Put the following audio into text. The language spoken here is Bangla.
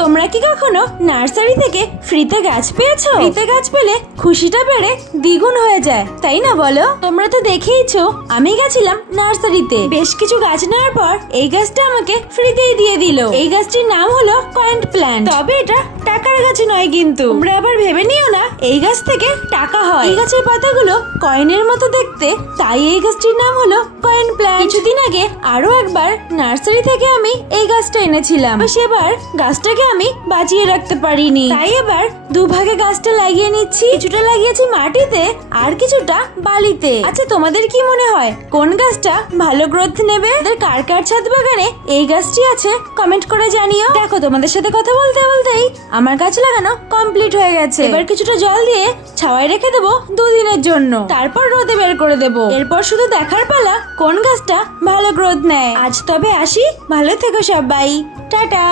তোমরা কি কখনো নার্সারি থেকে ফ্রিতে গাছ পেয়েছো? ফ্রিতে গাছ পেলে খুশিটা বেড়ে দ্বিগুণ হয়ে যায়, তাই না বলো? তোমরা তো দেখেইছো, আমি গেছিলাম নার্সারিতে, বেশ কিছু গাছ নেওয়ার পর এই গাছটা আমাকে ফ্রিতেই দিয়ে দিল। এই গাছটির নাম হলো কয়েন্ট প্ল্যান্ট। তবে এটা টাকার গাছ নয় কিন্তু। তোমরা আবার ভেবে নিও না এই গাছ থেকে টাকা হয়। এই গাছের পাতাগুলো কয়েনের মতো দেখতে, তাই এই গাছটির নাম হলো কয়েন প্ল্যান্ট। কিছুদিন আগে আরো একবার নার্সারি থেকে আমি এই গাছটা এনেছিলাম, সেবার গাছটাকে আমি বাঁচিয়ে রাখতে পারিনি, তাই এবার দুভাগে গাছটা লাগিয়ে নিচ্ছি। কিছুটা লাগিয়েছি মাটিতে আর কিছুটা বালিতে। আচ্ছা, তোমাদের কি মনে হয় কোন গাছটা ভালো গ্রোথ নেবে? কার কার ছাদ বাগানে এই গাছটি আছে কমেন্ট করে জানিও। দেখো, তোমাদের সাথে কথা বলতে বলতেই আমার গাছ লাগানো কমপ্লিট হয়ে গেছে। এবার কিছুটা জল দিয়ে ছাওয়ায় রেখে দেবো 2 দিনের জন্য, তারপর রোদে বের করে দেবো। এরপর শুধু দেখার পালা কোন গাছটা ভালো গ্রোথ নেয়। আজ তবে আসি, ভালো থেকো সবাই, টাটা।